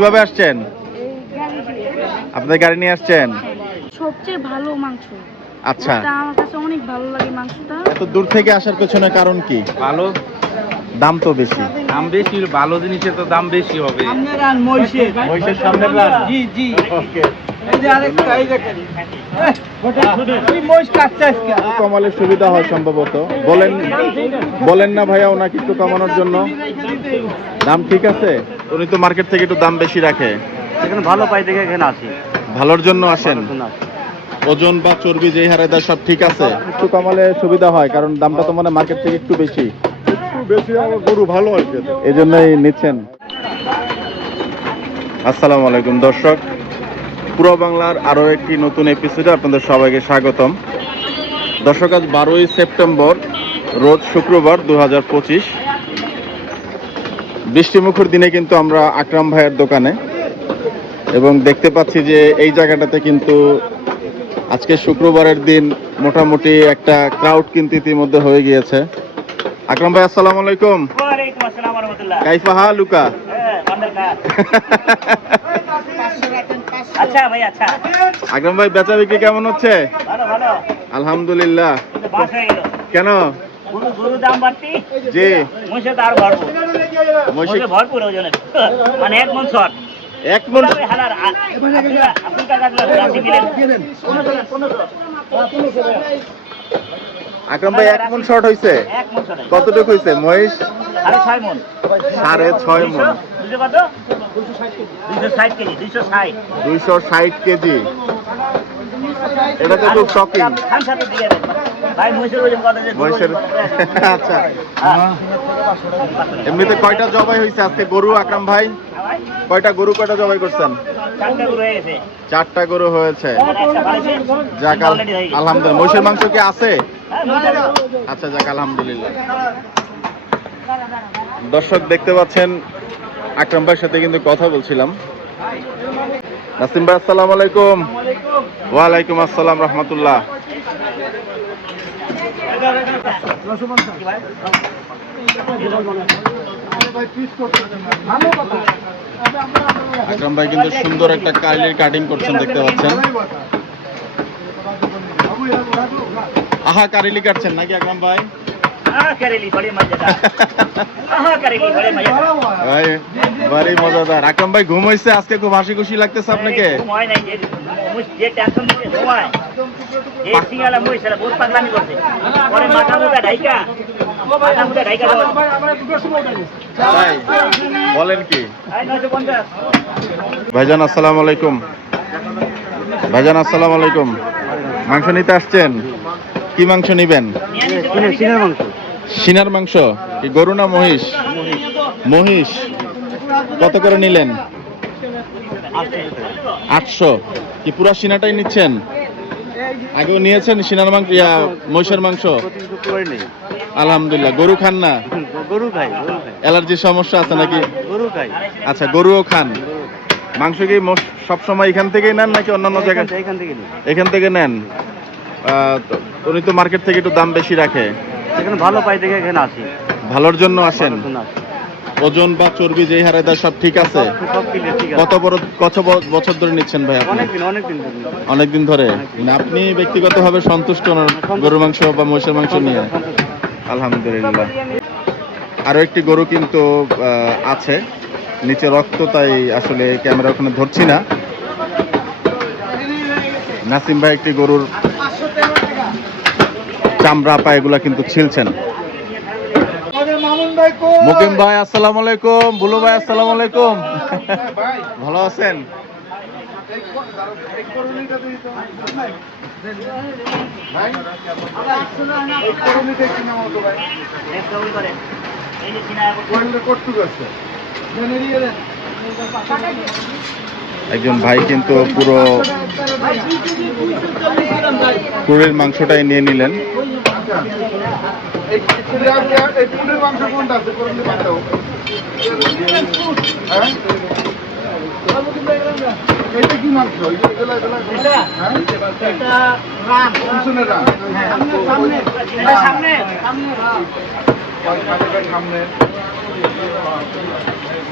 কীভাবে আসছেন? আপনাদের গাড়ি নিয়ে আসছেন? সবচেয়ে ভালো মাংস। আচ্ছা। আমার কাছে অনেক ভালো লাগে মাংসটা। এত দূর থেকে আসার পেছনে কারণ কি? ভালো। দাম তো বেশি। দাম বেশি ভালো জিনিসের তো দাম বেশি হবে। মহিষের। সামনে জি জি। ওকে এই যে আরেকটা এই দেখেন। কমালে সুবিধা হয় সম্ভবত। বলেন বলেন না ভাইয়া ওনাকে একটু কমানোর জন্য। দাম ঠিক আছে? উনি তো মার্কেট থেকে একটু দাম বেশি রাখে। এখানে ভালো পাই দেখে এখানে আসি। ভালোর জন্য আসেন। ওজন বা চর্বি যেই হারে দেয় সব ঠিক আছে। একটু কমালে সুবিধা হয় কারণ দামটা তো মানে মার্কেট থেকে একটু বেশি। একটু বেশি গরু ভালো আর এই জন্যই নিচ্ছেন। আসসালামু আলাইকুম দর্শক। পুরো বাংলার আরও একটি নতুন এপিসোডে আপনাদের সবাইকে স্বাগতম। দর্শক আজ বারোই সেপ্টেম্বর রোজ শুক্রবার দু হাজার পঁচিশ। বৃষ্টিমুখর দিনে কিন্তু আমরা আকরাম ভাইয়ের দোকানে এবং দেখতে পাচ্ছি যে এই জায়গাটাতে কিন্তু আজকে শুক্রবারের দিন মোটামুটি একটা ক্রাউড কিন্তু ইতিমধ্যে হয়ে গিয়েছে। আকরাম ভাই আসসালামু আলাইকুম। কাইফা হা লুকা? হ্যাঁ আচ্ছা ভাই আচ্ছা। আকরাম ভাই বেচা বিক্রি কেমন হচ্ছে? ভালো ভালো। আলহামদুলিল্লাহ। কেন? গরু গরু দাম বাড়তি? জি। মহিষে তো আরও মহিষে মহিষে ভরপুর ওজনের মানে এক মন শট এক মন হালার আপনি টাকা রাশি মিলেন আকরাম ভাই এক মন শর্ট হয়েছে এক কতটুকু হয়েছে মহিষ? সাড়ে ছয় মন। দুইশো ষাট কেজি এটা তো খুব শকিং মহিষের আচ্ছা। এমনিতে কয়টা জবাই হয়েছে আজকে গরু আকরাম ভাই? কয়টা গরু কয়টা জবাই করছেন? চারটা গরু হয়ে হয়েছে। যাক। আলহামদুলিল্লাহ। মহিষের মাংস কি আছে। আচ্ছা যাক, আলহামদুলিল্লাহ। দর্শক, দেখতে পাচ্ছেন, আকরাম ভাইয়ের সাথে কিন্তু কথা বলছিলাম। নাসিম ভাই, আসসালামু আলাইকুম। ওয়ালাইকুম আসসালাম, রহমতুল্লাহ। আকরাম ভাই কিন্তু সুন্দর একটা কাইলের কাটিং করছেন, দেখতে পাচ্ছেন। আহা કારેલી কাটছেন নাকি ভাই? মজাদার। আকরাম ভাই ঘুম হইছে? আজকে খুব হাসি খুশি আপনাকে? বলেন কি? ভাইজান আসসালামু আলাইকুম। ভাইজান আসসালামু আলাইকুম। মাংস নিতে আসছেন? কি মাংস নিবেন? সিনার মাংস। কি গরু না মহিষ? মহিষ। কত করে নিলেন? আটশো। কি পুরা সিনাটাই নিচ্ছেন? আগেও নিয়েছেন সিনার মাংস ইয়া মহিষের মাংস? আলহামদুলিল্লাহ গরু খান না? গরু খাই অ্যালার্জির সমস্যা আছে নাকি? গরু খাই আচ্ছা গরুও খান। মাংস কি সব সময় এখান থেকেই নেন নাকি অন্যান্য জায়গায়? এখান থেকে এখান থেকে নেন। উনি তো মার্কেট থেকে একটু দাম বেশি রাখে। এখানে ভালো পাই দেখে এখানে আসি। ভালোর জন্য আসেন? ওজন বা চর্বি যেই হারে দেয় সব ঠিক আছে? কত বড় কত বছর ধরে নিচ্ছেন ভাই আপনি? অনেকদিন অনেকদিন অনেকদিন ধরে? না, আপনি ব্যক্তিগতভাবে সন্তুষ্ট নন গরুর মাংস বা মহিষের মাংস নিয়ে? আলহামদুলিল্লাহ। আরও একটি গরু কিন্তু আছে। নিচে রক্ত তাই আসলে ক্যামেরা ওখানে ধরছি না। নাসিম ভাই একটি গরুর চামড়া, পা, এগুলা কিন্তু ছিলছেন মুকিম ভাই, আসসালাম আলাইকুম। বুলু ভাই, আসসালামু আলাইকুম। ভালো আছেন? একজন ভাই কিন্তু পুরো কুড়ির মাংসটাই নিয়ে নিলেন। এটা কি মাংস এটা রান পিছনে রান সামনে সামনে। সামনে। দৃষ্টিতে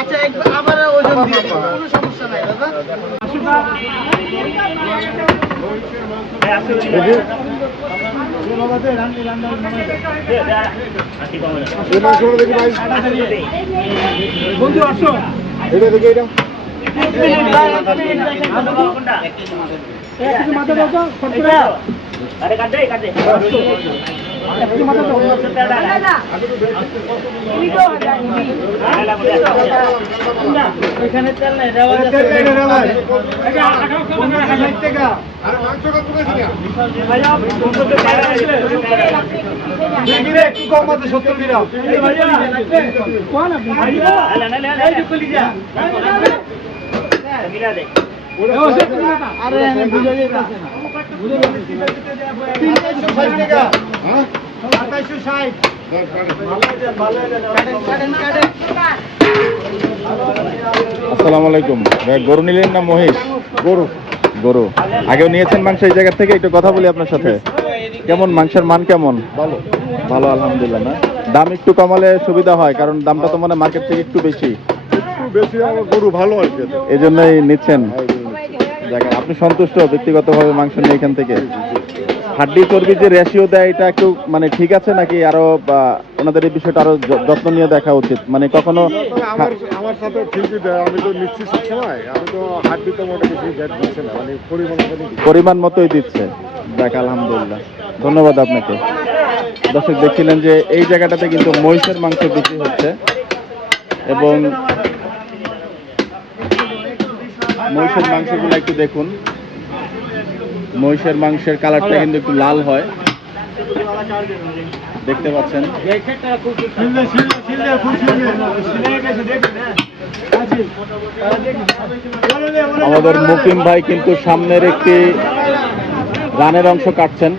আচ্ছা একবার আবার ওজন দিয়ে কোনো সমস্যা নাই দাদা। বন্ধু আসো। এটা দেখে এটা আরে কাটে কাটে। এদিকেও হাজার নিবি। আরে না একটু কম আছে সত্তর গ্রাম তিনশো ষাট টাকা সাতাইশো ষাট আসসালামু আলাইকুম। গরু নিলেন না মহিষ? গরু। গরু। আগেও নিয়েছেন মাংস এই জায়গা থেকে একটু কথা বলি আপনার সাথে। কেমন মাংসের মান কেমন? ভালো। ভালো আলহামদুলিল্লাহ। না দাম একটু কমালে সুবিধা হয় কারণ দামটা তো মানে মার্কেট থেকে একটু বেশি। একটু বেশি আমার গরু ভালো আর কি। এই জন্যই। নিচ্ছেন আপনি সন্তুষ্ট ব্যক্তিগতভাবে মাংস নিয়ে এখান থেকে? হাড্ডি চর্বি যে রেশিও দেয় এটা একটু মানে ঠিক আছে নাকি আরও বা ওনাদের এই বিষয়টা আরও যত্ন নিয়ে দেখা উচিত? মানে কখনো আমার সাথে ঠিকই দেয় আমি তো নিচ্ছি সবসময়। আমি তো হাড্ডি তো মোটা বেশি ব্যাট দিচ্ছে না মানে পরিমাণ পরিমাণ মতোই দিচ্ছে। দেখ আলহামদুলিল্লাহ। ধন্যবাদ আপনাকে। দর্শক দেখছিলেন যে এই জায়গাটাতে কিন্তু মহিষের মাংস বিক্রি হচ্ছে। এবং মহিষের মাংসগুলো একটু দেখুন। মহিষের মাংসের কালারটা কিন্তু একটু লাল হয়। দেখতে পাচ্ছেন। আমাদের মুকিম ভাই কিন্তু সামনের একটি রানের অংশ কাটছেন।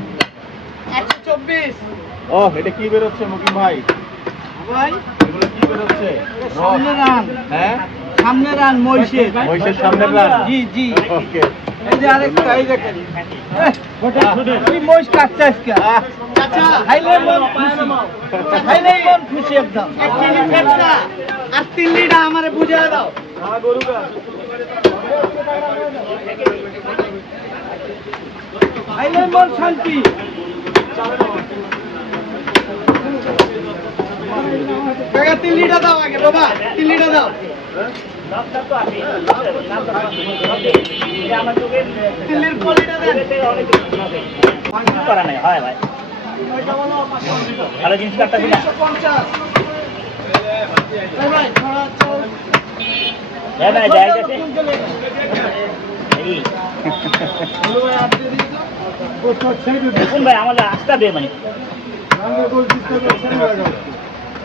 ও এটা কি বেরোচ্ছে মুকিম ভাই? ভাই এগুলো কি বেরোচ্ছে সামনে রান। হ্যাঁ? সামনে রান মহিষের। মহিষের সামনের রান। জি জি। ওকে। এই যে আরেকটা এই দেখেন। কি মহিষ আজকে? খাইলে মন খুশি। খাইলে মন খুশি একদম। এক কেজি ফেপসা আর তিন লিটার আমারে বুঝিয়ে দাও। খাইলে মন শান্তি। তিন লিটার দাও আগে বাবা তিন লিটার দাও। হয় ভালো জিনিস আমাদের আস্থা বে মানে।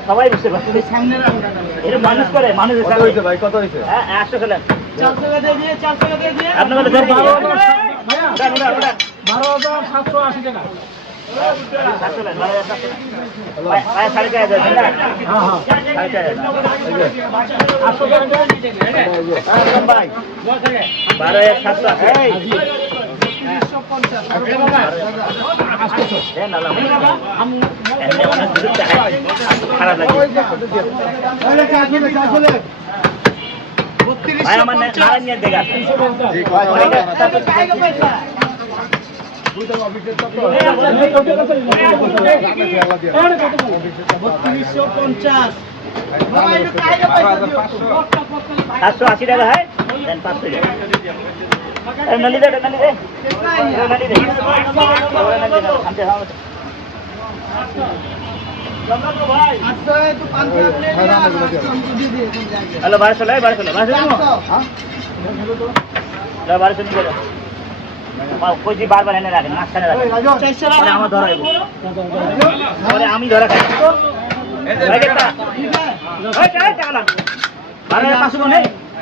সবাই বুঝতে পারছে। এটা মানুষ করে মানুষের কত ভাই? কত হয়েছে? হ্যাঁ আসতে খেলেন হাজার সাতশো আশি টাকা। বারো হাজার সাতশো আশি। সাতশো আশি টাকা হয় পাঁচশো দে ওরে নলি দে, শান্তি হও। হ্যালো বারোশো লাই বারোশো লাই বারোশো দিব? লাই, বারোশো নিয়ে যাও। মা, কইছি বারবার এনে রাখেন মাঝখানে রাখেন আমার ধরা হইব পরে আমি ধরা খাই টাকা, টাকা বারো পাঁচশো নেই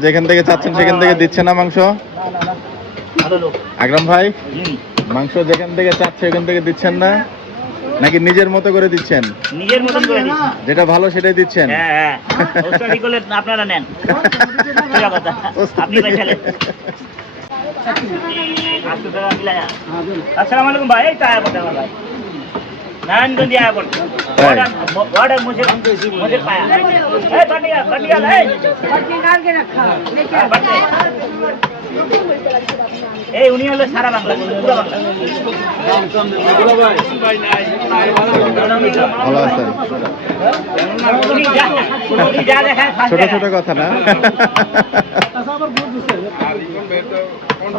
যেখান থেকে চাচ্ছেন সেখান থেকে দিচ্ছে না মাংস? আগ্রাম ভাই মাংস যেখান থেকে চাচ্ছে ওখান থেকে দিচ্ছেন না? নাকি নিজের মতো করে দিচ্ছেন? নিজের মতো করে দিচ্ছেন যেটা ভালো সেটাই দিচ্ছেন? হ্যাঁ হ্যাঁ। আপনারা নেন। কথা। আপনি আসসালামু আলাইকুম ভাই এই তো আয়া পড়তে ভাই। নারায়ণগঞ্জ আয়া পড়তে অর্ডার মুঝে মুঝে পায়া। ছোট ছোট কথা না।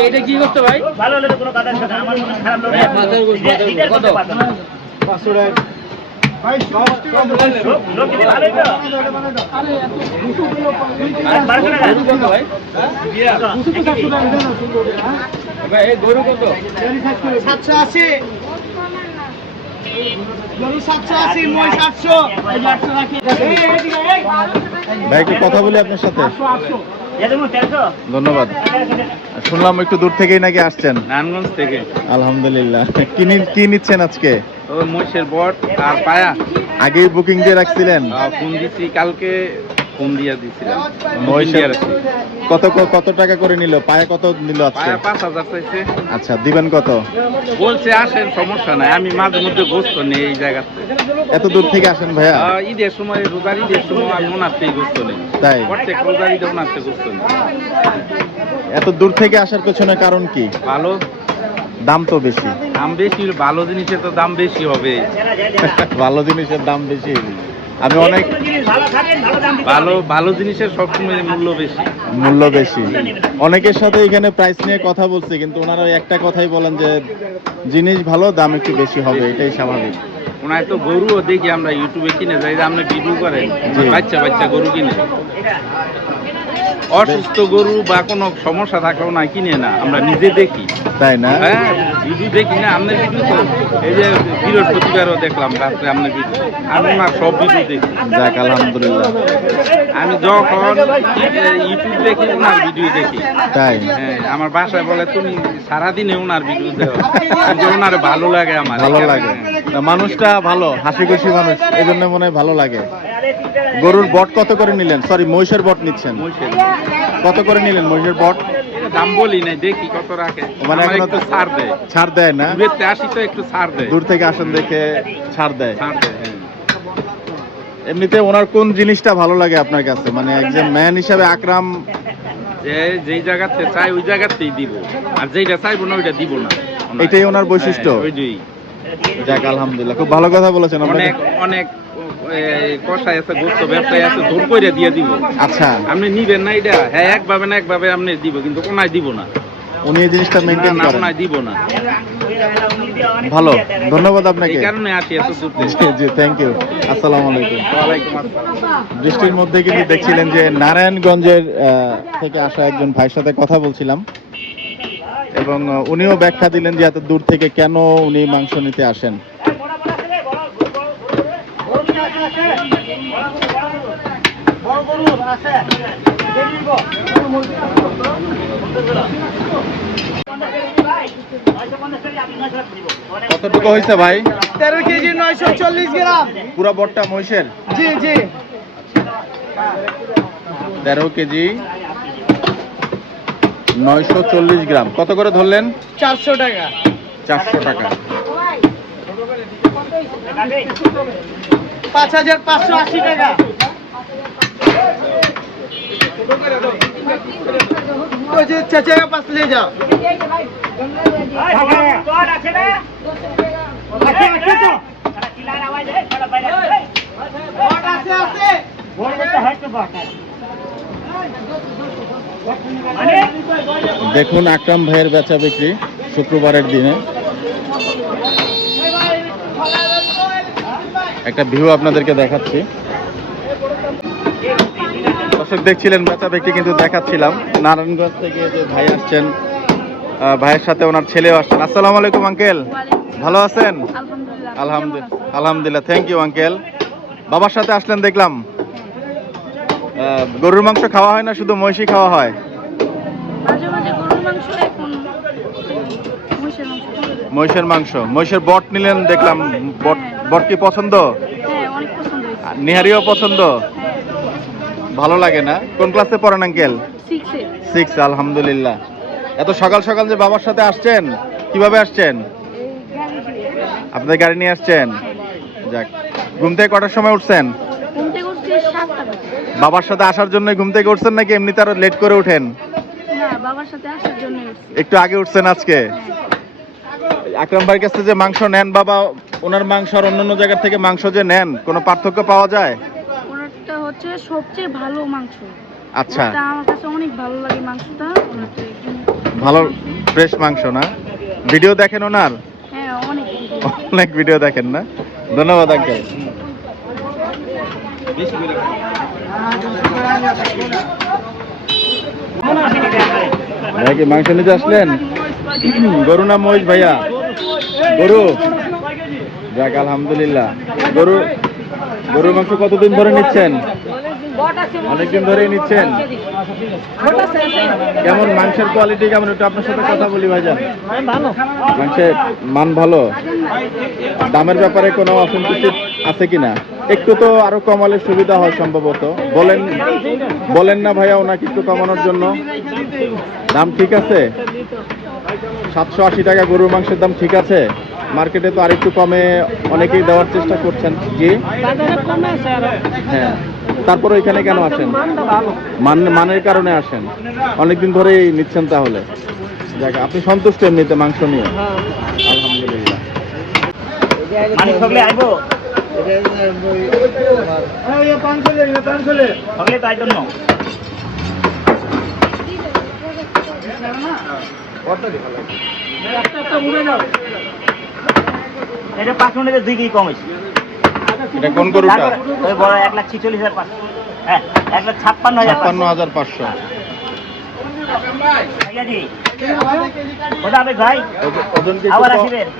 এটা কি করতে ভাই? ভালো হলে কোনো কথা ছিল না আমার মনে খারাপ মাথার উপর, কত? বারোশো টাকা। ভাই? গরু কত? সাতশো আশি। একটু কথা বলি আপনার সাথে। ধন্যবাদ। শুনলাম একটু দূর থেকেই নাকি আসছেন। নারায়ণগঞ্জ থেকে। আলহামদুলিল্লাহ। কি নি- কি নিচ্ছেন আজকে? মহিষের বট আর পায়া। আগেই বুকিং দিয়ে রাখছিলেন। ফোন কালকে ফোন দিয়া দিছিলাম মহিষের রাখছি। কত কত টাকা করে নিল? পায়ে কত নিল আজকে? পাঁচ হাজার চাইছে। আচ্ছা দিবেন কত? বলছে আসেন সমস্যা নাই। আমি মাঝে মধ্যে গোস্ত নেই এই জায়গাতে। এত দূর থেকে আসেন ভাইয়া? ঈদের সময় রোজার ঈদের সময় আমি ওনার থেকে গোস্ত নেই। তাই? প্রত্যেক রোজার ঈদে ওনার থেকে গোস্ত নেই। এত দূর থেকে আসার পেছনে কারণ কি? ভালো? দাম তো বেশি। দাম বেশি ভালো জিনিসের তো দাম বেশি হবে। ভালো জিনিসের দাম বেশি। আমি অনেক ভালো ভালো জিনিসের সবসময় মূল্য বেশি। মূল্য বেশি। অনেকের সাথে এখানে প্রাইস নিয়ে কথা বলছি কিন্তু ওনারা একটা কথাই বলেন যে জিনিস ভালো দাম একটু বেশি হবে এটাই স্বাভাবিক। ওনার তো গরুও দেখি আমরা ইউটিউবে কিনে যাই যে আপনি ভিডিও করেন। বাচ্চা বাচ্চা গরু কিনে। অসুস্থ গরু বা কোনো সমস্যা থাকলেও না কিনে না। আমরা নিজে দেখি। তাই না? হ্যাঁ ভিডিও দেখি না আপনার ভিডিও তো। এই যে বৃহস্পতিবারও দেখলাম রাত্রে আপনার ভিডিও আমি ওনার সব ভিডিও দেখি। যাক আলহামদুলিল্লাহ। আমি যখন ইউটিউব দেখি ওনার ভিডিও দেখি। তাই? হ্যাঁ আমার বাসায় বলে তুমি সারাদিনে ওনার ভিডিও দেখো ওনার ভালো লাগে আমার। ভালো লাগে। মানুষটা ভালো হাসি খুশি মানুষ এই জন্য মনে হয় ভালো লাগে। গরুর বট কত করে নিলেন? সরি মহিষের বট নিচ্ছেন। কত করে নিলেন মহিষের বট? দাম বলি দেখি কত রাখে। মানে এখনও একটু ছাড় দেয়। ছাড় দেয় না? দূরেতে আসি তো একটু ছাড় দেয়। দূর থেকে আসেন দেখে ছাড় দেয়। ছাড় দেয় হ্যাঁ। এমনিতে ওনার কোন জিনিসটা ভালো লাগে আপনার কাছে? মানে একজন ম্যান হিসাবে আকরাম যে যেই জায়গাতে চাই ওই জায়গাতেই দিব। আর যেইটা চাইব না ওইটা দিব না। এটাই ওনার বৈশিষ্ট্য? হ্যাঁ, ওইটাই। যাক আলহামদুলিল্লাহ। খুব ভালো কথা বলেছেন অনেক অনেক এই, কষাই আছে গোস্ত ব্যবসায়ী আছে জোর করে দিয়ে দিব। আচ্ছা। আপনি নিবেন না এটা হ্যাঁ একভাবে না একভাবে আপনি দিব কিন্তু কোনায় দিব না। উনি এই জিনিসটা মেনটেন করেন। কোনায় দিব না। ভালো ধন্যবাদ আপনাকে। কারণে আসি এত দূর জি জি থ্যাংক ইউ আসসালামু আলাইকুম। ওয়ালাইকুম আসসালাম। বৃষ্টির মধ্যে কিন্তু দেখছিলেন যে নারায়ণগঞ্জের আহ, থেকে আসা একজন ভাইয়ের সাথে কথা বলছিলাম। এবং উনিও ব্যাখ্যা দিলেন যে এত দূর থেকে কেন উনি মাংস নিতে আসেন বড় গরু আছে কতটুকু হয়েছে ভাই? তেরো কেজি নয়শো চল্লিশ গ্রাম। পুরো বটটা মহিষের? জি জি। তেরো কেজি নয়শো চল্লিশ গ্রাম। কত করে ধরলেন? চারশো টাকা। চারশো টাকা। পাঁচ হাজার পাঁচশো আশি টাকা। যে চাচা পাঁচ ले আছে দেখুন আকরাম ভাইয়ের বেচা বিক্রি শুক্রবারের দিনে। একটা ভিউ আপনাদেরকে দেখাচ্ছি। দর্শক দেখছিলেন বেচা বিক্রি কিন্তু দেখাচ্ছিলাম। নারায়ণগঞ্জ থেকে যে ভাই আসছেন ভাইয়ের সাথে ওনার ছেলেও আসছেন। আসসালামু আলাইকুম আঙ্কেল। ভালো আছেন? আলহামদুলিল্লাহ আলহামদুলিল্লাহ থ্যাংক ইউ আঙ্কেল। বাবার সাথে আসলেন দেখলাম। গরুর মাংস খাওয়া হয় না শুধু মহিষি খাওয়া হয়? মহিষের মাংস। মহিষের বট নিলেন দেখলাম। বট বট কি পছন্দ? হ্যাঁ নিহারিও পছন্দ? হ্যাঁ। ভালো লাগে না? কোন ক্লাসে পড়েন আঙ্কেল সিক্স আলহামদুলিল্লাহ। এত সকাল সকাল যে বাবার সাথে আসছেন কীভাবে আসছেন? আপনাদের গাড়ি নিয়ে আসছেন? যাক ঘুম থেকে কটার সময় উঠছেন? বাবার সাথে আসার জন্য ঘুম থেকে উঠছেন নাকি এমনিতে আরও লেট করে উঠেন? একটু আগে উঠছেন আজকে? আকরাম ভাইয়ের কাছে যে মাংস নেন বাবা ওনার মাংস আর অন্যান্য জায়গা থেকে মাংস যে নেন কোনো পার্থক্য পাওয়া যায়? হচ্ছে সবচেয়ে ভালো মাংস। আচ্ছা। আমার কাছে অনেক ভালো লাগে মাংসটা। ভালো ফ্রেশ মাংস না? ভিডিও দেখেন ওনার? হ্যাঁ অনেক অনেক ভিডিও দেখেন না? ধন্যবাদ আঙ্কেল। কি মাংস নিতে আসলেন? গরু না মহিষ ভাইয়া? গরু? যাক আলহামদুলিল্লাহ। গরু গরুর মাংস কতদিন ধরে নিচ্ছেন? অনেকদিন ধরেই নিচ্ছেন? কেমন মাংসের কোয়ালিটি কেমন? একটু আপনার সাথে কথা বলি ভাইজান। মাংসের মান ভালো? দামের ব্যাপারে কোনো অসন্তুষ্টি আছে কিনা? একটু তো আরও কমালে সুবিধা হয় সম্ভবত। বলেন বলেন না ভাইয়া ওনাকে একটু কমানোর জন্য। দাম ঠিক আছে? সাতশো আশি টাকা গরুর মাংসের দাম ঠিক আছে? মার্কেটে তো আরেকটু কমে অনেকেই দেওয়ার চেষ্টা করছেন। জি। হ্যাঁ। তারপর এখানে কেন আসেন? মান মানের কারণে আসেন। অনেকদিন ধরেই নিচ্ছেন তাহলে। যাক আপনি সন্তুষ্ট এমনিতে মাংস নিয়ে। হ্যাঁ আলহামদুলিল্লাহ মানে এটা পাঁচ মিনিটে দুই কেজি কম হয়েছে। এটা কোন গরুটা? ওই বড় এক লাখ ছিচল্লিশ হাজার পাঁচশো। হ্যাঁ এক লাখ ছাপ্পান্ন হাজার ছাপ্পান্ন হাজার পাঁচশো।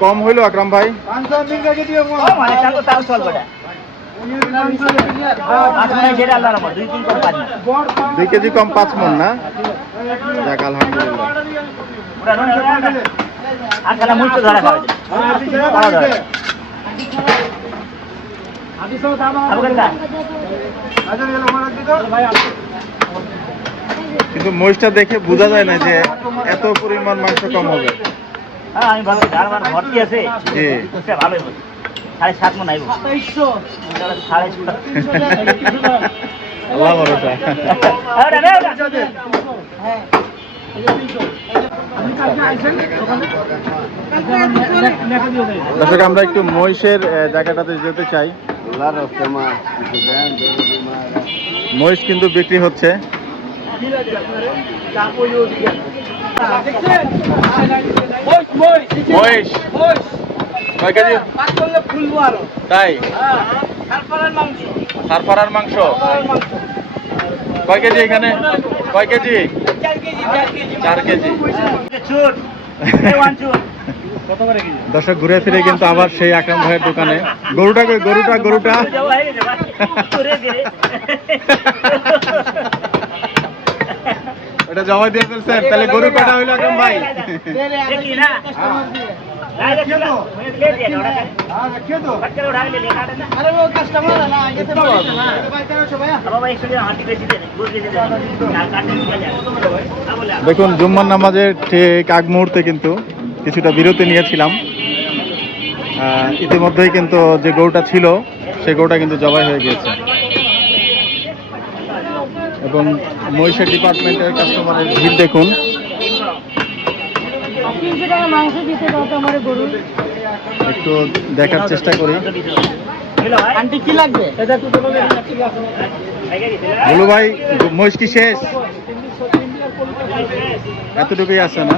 কম- হইল আকরাম ভাই? দুই কেজি কম পাঁচ মন না? যাক আলহামদুলিল্লাহ। খেলা মুখ ধরা খাওয়া কিন্তু মহিষটা দেখে বোঝা যায় না যে এত পরিমাণ মাংস কম হবে। হ্যাঁ আমি ভালো ধার বার ভর্তি আছে। জি। ভালোই বলি সাড়ে সাত মন আইব সাড়ে আল্লাহ ভরসা। ওটা। দর্শক আমরা একটু মহিষের জায়গাটাতে যেতে চাই। মহিষ কিন্তু বিক্রি হচ্ছে। মহিষ। তাই? তারপরে মাংস। সারফারার মাংস। কয় কেজি এখানে? কয় কেজি? চার কেজি। দর্শক ঘুরে ফিরে কিন্তু আবার সেই আকরাম ভাইয়ের দোকানে। গরুটা গরুটা গরুটা। এটা জমা দিয়ে ফেলছেন। তাহলে গরু কাটা হইল আকরাম ভাই? देखिए ना ला दे चलो मैं ले दिया थोड़ा कट कर उठा के ले लिया काटे ना अरे वो कस्टमर है ना आगे से बोलो ना भाई तेरा शो भैया अब भाई इसके हाथी बेची दे दूध बेची दे यार काटने निकल जाए क्या बोले आप? দেখুন জুম্মার নামাজের ঠিক আগ মুহূর্তে কিন্তু কিছুটা বিরতি নিয়েছিলাম আহ, ইতিমধ্যেই কিন্তু যে গরুটা ছিল সেই গরুটা কিন্তু জবাই হয়ে গিয়েছে এবং মহিষের ডিপার্টমেন্টের কাস্টমারের ভিড় দেখুন একটু দেখার চেষ্টা করি। বলু ভাই মহিষ কি শেষ? এতটুকুই আছে না?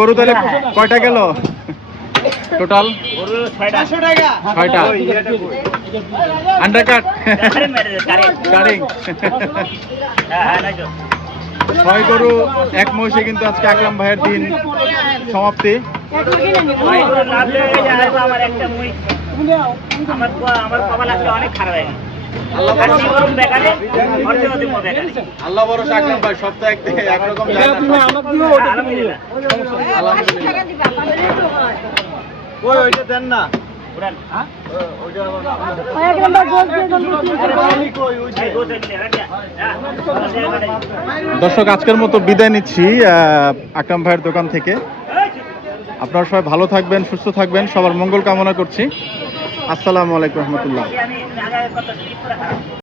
গরু তাহলে কয়টা গেল? টোটাল আন্ডারকাট কারিং ছয় গরু এক মহিষে কিন্তু আজকে আকরাম ভাইয়ের দিন। সমাপ্তি। আল্লাহ একরকম আলহামদুলিল্লাহ ওই ওইটা দেন না। হ্যাঁ? দর্শক আজকের মতো বিদায় নিচ্ছি আহ, আকরাম ভাইয়ের দোকান থেকে। আপনারা সবাই ভালো থাকবেন সুস্থ থাকবেন সবার মঙ্গল কামনা করছি। আসসালামু আলাইকুম রহমতুল্লাহ।